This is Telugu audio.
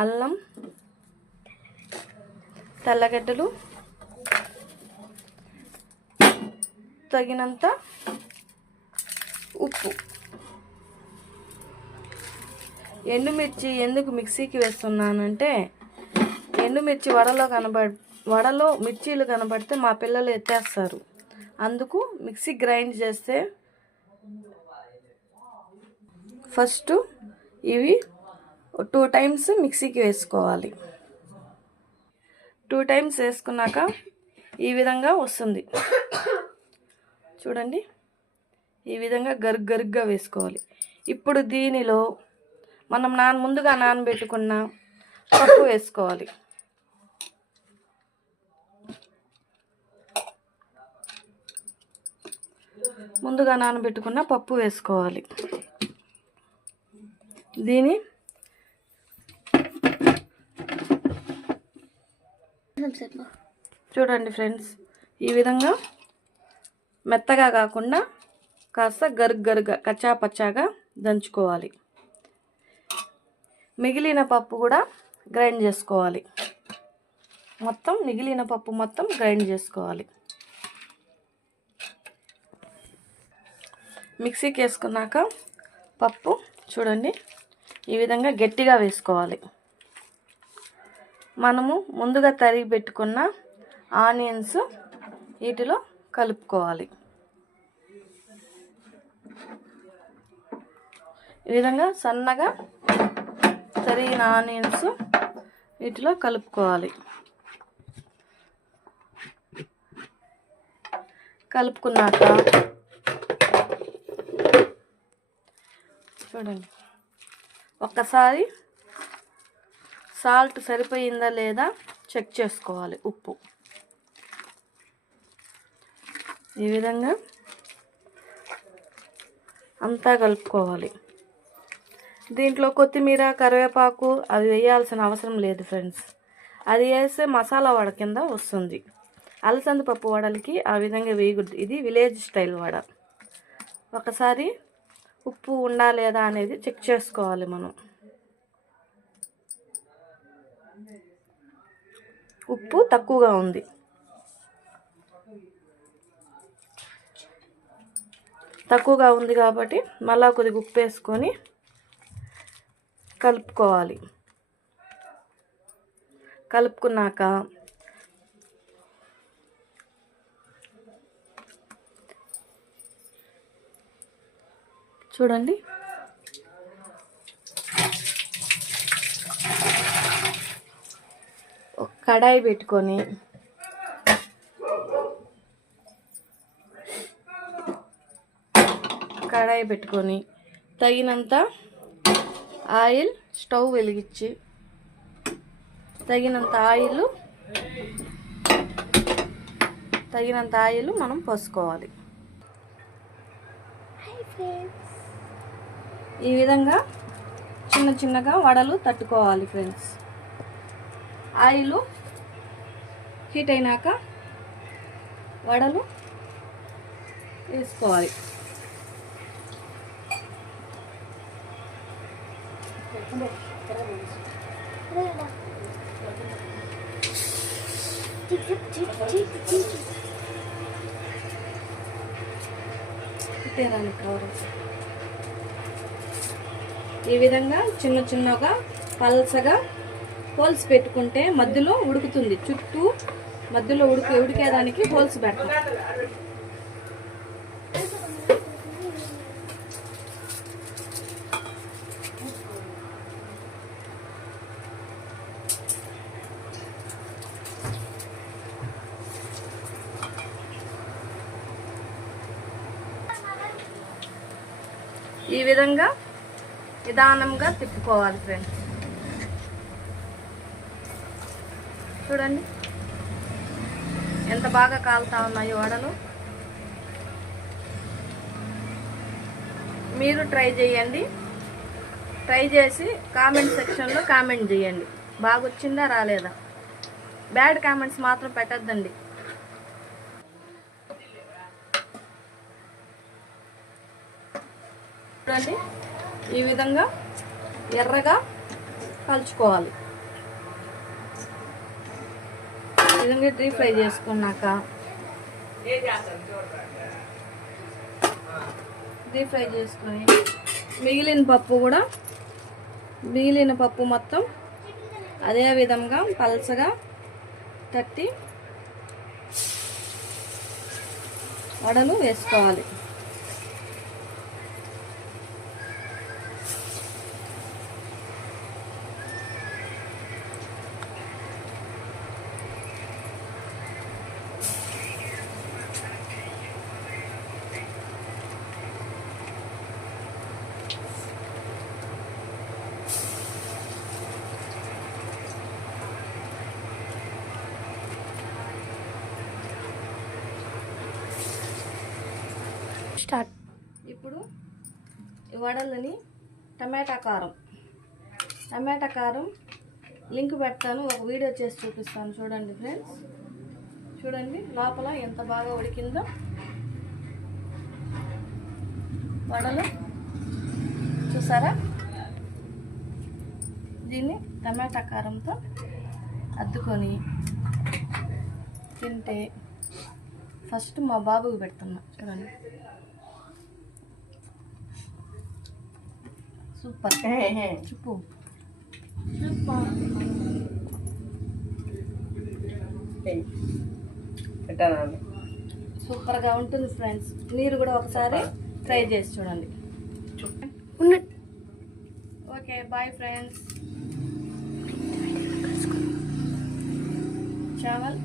అల్లం, తెల్లగడ్డలు, తగినంత ఉప్పు. ఎండుమిర్చి ఎందుకు మిక్సీకి వేస్తున్నానంటే ఎండుమిర్చి వడలో మిర్చీలు కనబడితే మా పిల్లలు ఎత్తేస్తారు. అందుకు మిక్సీ గ్రైండ్ చేస్తే ఫస్ట్ ఇవి 2 టైమ్స్ మిక్సీకి వేసుకోవాలి. 2 టైమ్స్ వేసుకున్నాక ఈ విధంగా వస్తుంది చూడండి. ఈ విధంగా గరుగ్గా వేసుకోవాలి. ఇప్పుడు దీనిలో మనం ముందుగా నానబెట్టుకున్న పప్పు వేసుకోవాలి. దీని చూడండి ఫ్రెండ్స్, ఈ విధంగా మెత్తగా కాకుండా కాస్త గరుగ్గా కచ్చాపచ్చాగా దంచుకోవాలి. మిగిలిన పప్పు కూడా గ్రైండ్ చేసుకోవాలి. మిగిలిన పప్పు మొత్తం గ్రైండ్ చేసుకోవాలి. మిక్సీకి వేసుకున్నాక పప్పు చూడండి ఈ విధంగా గట్టిగా వేసుకోవాలి. మనము ముందుగా తరిగి పెట్టుకున్న ఆనియన్స్ వీటిలో కలుపుకోవాలి. ఈ విధంగా సన్నగా తరిగిన ఆనియన్స్ వీటిలో కలుపుకోవాలి. కలుపుకున్నాక చూడండి ఒక్కసారి సాల్ట్ సరిపోయిందా లేదా చెక్ చేసుకోవాలి. ఉప్పు ఈ విధంగా అంతా కలుపుకోవాలి. దీంట్లో కొత్తిమీర, కరివేపాకు అవి వేయాల్సిన అవసరం లేదు ఫ్రెండ్స్. అది వేస్తే మసాలా వడ కింద వస్తుంది. అలసంద పప్పు వడలకి ఆ విధంగా వేయకూడదు. ఇది విలేజ్ స్టైల్ వడ. ఒకసారి ఉప్పు ఉందా లేదా అనేది చెక్ చేసుకోవాలి. మనం ఉప్పు తక్కువగా ఉంది. కాబట్టి మళ్ళా కొద్దిగా ఉప్పు వేసుకొని కలుపుకోవాలి. కలుపుకున్నాక చూడండి ఒక కడాయి పెట్టుకొని తగినంత ఆయిల్ స్టవ్ వెలిగించి తగినంత ఆయిల్ మనం పోసుకోవాలి. ఈ విధంగా చిన్నగా వడలు తట్టుకోవాలి ఫ్రెండ్స్. ఆయిల్ హీట్ అయినాక వడలు వేసుకోవాలి. ఈ విధంగా చిన్నగా పల్సగా హోల్స్ పెట్టుకుంటే మధ్యలో ఉడుకుతుంది. చుట్టూ మధ్యలో ఉడికేదానికి హోల్స్ పెట్టాలి. ఈ విధంగా నిదానంగా తిప్పుకోవాలి ఫ్రెండ్స్. చూడండి ఎంత బాగా కాలుతా ఉన్నాయో వడలు. మీరు ట్రై చేయండి. ట్రై చేసి కామెంట్ సెక్షన్లో కామెంట్ చేయండి. బాగా వచ్చిందా రాలేదా. బ్యాడ్ కామెంట్స్ మాత్రం పెట్టద్దండి. చూడండి ఈ విధంగా ఎర్రగా కలుచుకోవాలి. ఇదంగా డీప్ ఫ్రై చేసుకున్నాక డీప్ ఫ్రై చేసుకొని మిగిలిన పప్పు మొత్తం అదే విధంగా పలచగా తట్టి వడలు వేసుకోవాలి. స్టార్ట్. ఇప్పుడు ఈ వడలని టమాటా కారం లింక్ పెడతాను, ఒక వీడియో చేసి చూపిస్తాను. చూడండి ఫ్రెండ్స్, చూడండి లోపల ఎంత బాగా ఉడికిందో వడలు, చూసారా? దీన్ని టమాటా కారంతో అద్దుకొని తింటే, ఫస్ట్ మా బాబుకి పెడుతున్నా చూడండి, సూపర్. చెప్పు. సూపర్గా ఉంటుంది ఫ్రెండ్స్, మీరు కూడా ఒకసారి ట్రై చేసి చూడండి. Okay, bye friends. చావల్.